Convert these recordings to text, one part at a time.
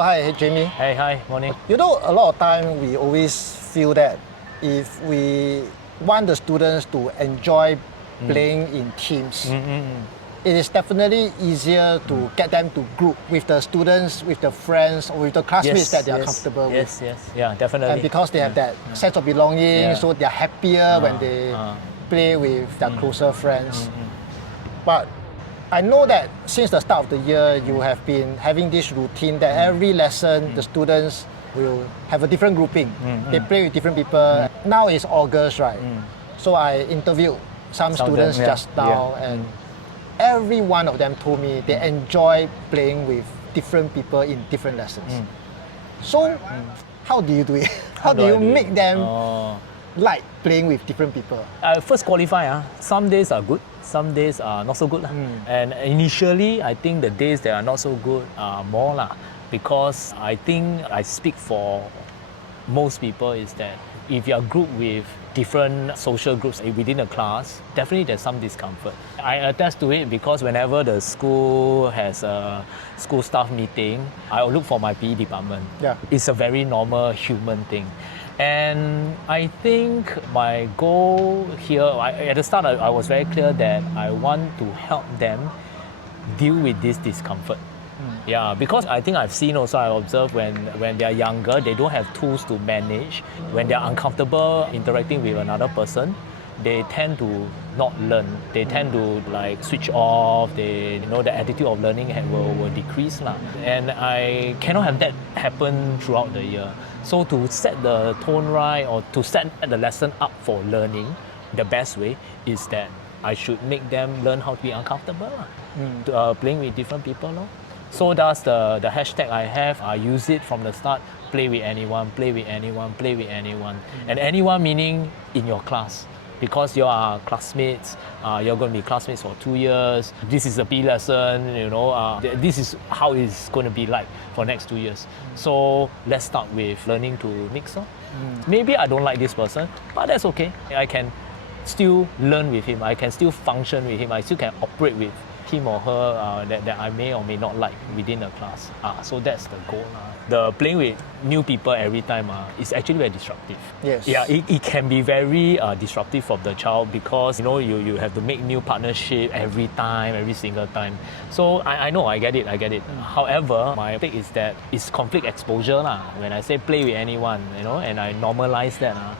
Hi, Jamie. Hey, hi, morning. You know, a lot of time we always feel that if we want the students to enjoy playing in teams, it is definitely easier to get them to group with the students, with the friends, or with the classmates that they are comfortable with. Yes, yeah, definitely. And because they have that sense of belonging, Yeah. so they are happier when they play with their closer friends. But I know that since the start of the year, you have been having this routine that every lesson the students will have a different grouping. They play with different people. Now it's August, right? So I interviewed some students yeah. just now, and every one of them told me they enjoy playing with different people in different lessons. So how do you do it? How do I you do it? make them like playing with different people? First qualify, some days are good, some days are not so good. And initially, I think the days that are not so good are more because I think I speak for most people is that if you are grouped with different social groups within a class, definitely there's some discomfort. I attest to it because whenever the school has a school staff meeting, I will look for my PE department. Yeah. It's a very normal human thing. And I think my goal here, at the start I was very clear that I want to help them deal with this discomfort. Yeah, because I think I've seen also, I observe when they're younger, they don't have tools to manage. When they're uncomfortable interacting with another person, they tend to not learn. They tend to like switch off. The attitude of learning will decrease. And I cannot have that happen throughout the year. So to set the tone right or to set the lesson up for learning, the best way is that I should make them learn how to be uncomfortable. Playing with different people. So that's the hashtag I have. I use it from the start. Play with anyone, play with anyone, play with anyone. And anyone meaning in your class. Because you are classmates, you're going to be classmates for 2 years. This is a PE lesson, this is how it's going to be like for next 2 years. So let's start with learning to mix. Maybe I don't like this person, but that's okay. I can still learn with him. I can still function with him. I still can operate with him or her that I may or may not like within the class. So that's the goal. The playing with new people every time is actually very disruptive. Yes. Yeah, it can be very disruptive for the child because you have to make new partnership every time, every single time. So I know, I get it. However, my take is that it's conflict exposure. When I say play with anyone, and I normalize that,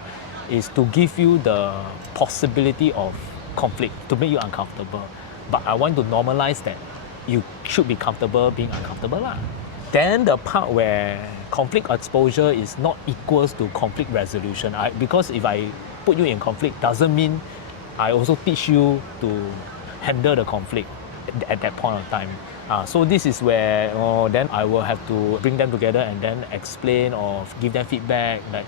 is to give you the possibility of conflict, to make you uncomfortable. But I want to normalize that you should be comfortable being uncomfortable. Then the part where conflict exposure is not equals to conflict resolution. Because if I put you in conflict, doesn't mean I also teach you to handle the conflict at that point of time. So this is where then I will have to bring them together and then explain or give them feedback like,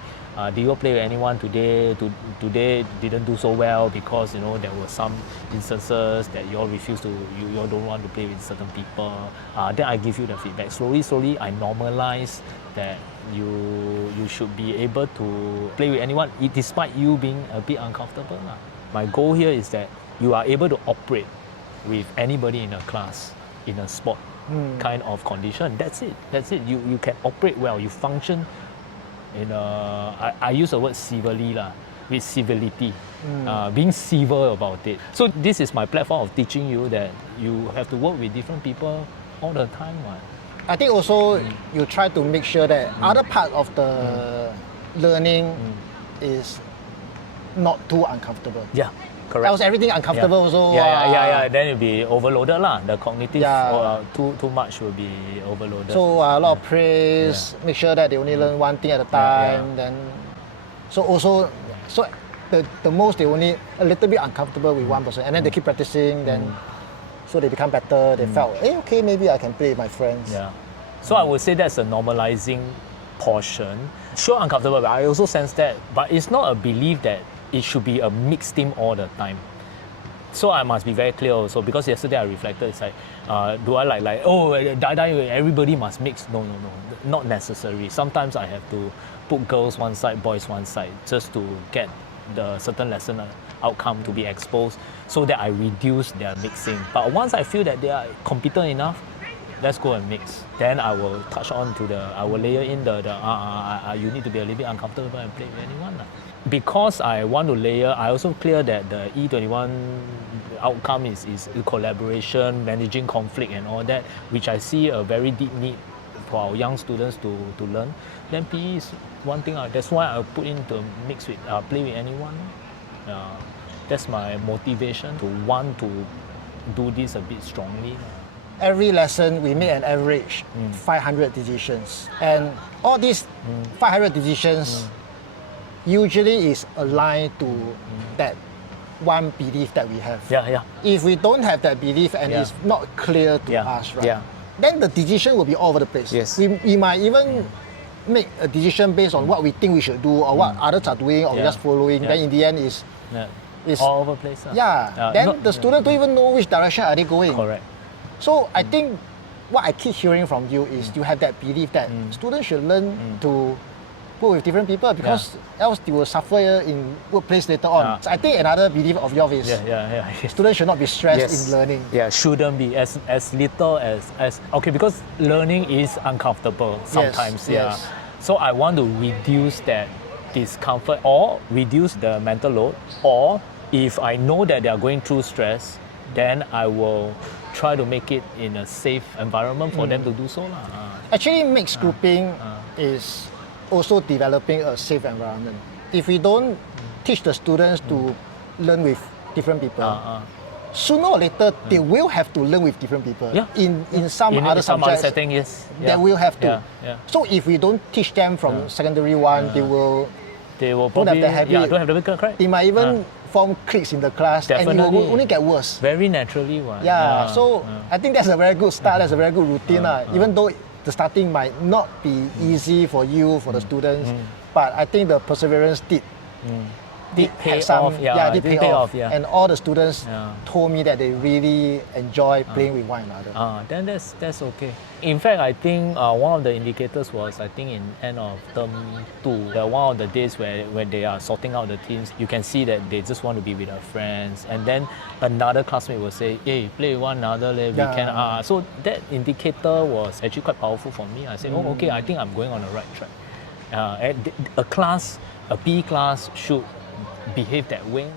did you play with anyone today? Today didn't do so well because there were some instances that you all refused to, you all don't want to play with certain people. Then I give you the feedback. Slowly I normalize that you should be able to play with anyone despite you being a bit uncomfortable. My goal here is that you are able to operate with anybody in a class, in a sport kind of condition. That's it. You can operate well, you function I use the word civilly with civility, being civil about it. So this is my platform of teaching you that you have to work with different people all the time. I think also you try to make sure that other part of the learning is not too uncomfortable. Yeah, correct. Else everything uncomfortable also. Yeah. Then it'll be overloaded The cognitive too much will be overloaded. So a lot of praise. Make sure that they only learn one thing at a time. Then, so the most they only a little bit uncomfortable with one person, and then they keep practicing. Then, so they become better. They felt, okay, maybe I can play with my friends. Yeah. So I would say that's a normalizing portion. Sure, uncomfortable, but I also sense that. But it's not a belief that it should be a mixed team all the time. So I must be very clear also, because yesterday I reflected, it's like, do I everybody must mix? No, not necessary. Sometimes I have to put girls one side, boys one side, just to get the certain lesson outcome to be exposed, so that I reduce their mixing. But once I feel that they are competent enough, let's go and mix. Then I will touch on to I will layer in you need to be a little bit uncomfortable and play with anyone. Because I want to layer, I also clear that the E21 outcome is collaboration, managing conflict and all that, which I see a very deep need for our young students to learn. Then PE is one thing, that's why I put into mix with, play with anyone. That's my motivation to want to do this a bit strongly. Every lesson we make an average 500 decisions, and all these 500 decisions usually is aligned to that one belief that we have. Yeah. If we don't have that belief and it's not clear to us, right? Then the decision will be all over the place. Yes. We might even make a decision based on what we think we should do or what others are doing or we're just following. Then in the end is all over the place. Then the students don't even know which direction are they going. Correct. So I think what I keep hearing from you is you have that belief that students should learn to work with different people because else they will suffer in workplace later on. So I think another belief of yours is students should not be stressed in learning. Yeah, shouldn't be as little as okay, because learning is uncomfortable sometimes. Yes. So I want to reduce that discomfort or reduce the mental load, or if I know that they are going through stress, then I will try to make it in a safe environment for them to do so. Actually, mixed grouping is also developing a safe environment. If we don't teach the students to learn with different people, sooner or later they will have to learn with different people. In some other subjects, setting, yes. They will have to. So if we don't teach them from secondary one, they will probably don't have the habit. Correct. They might even form cliques in the class, and it will only get worse. Very naturally, So I think that's a very good start. That's a very good routine. Even though the starting might not be easy for you, for the students, but I think the perseverance did pay off. And all the students told me that they really enjoy playing with one another. Then that's okay. In fact, I think one of the indicators was, I think in end of term 2, one of the days where they are sorting out the teams, you can see that they just want to be with their friends. And then another classmate will say, hey, play with one another, we can. So that indicator was actually quite powerful for me. I said, okay, I think I'm going on the right track. A PE class should behave that way.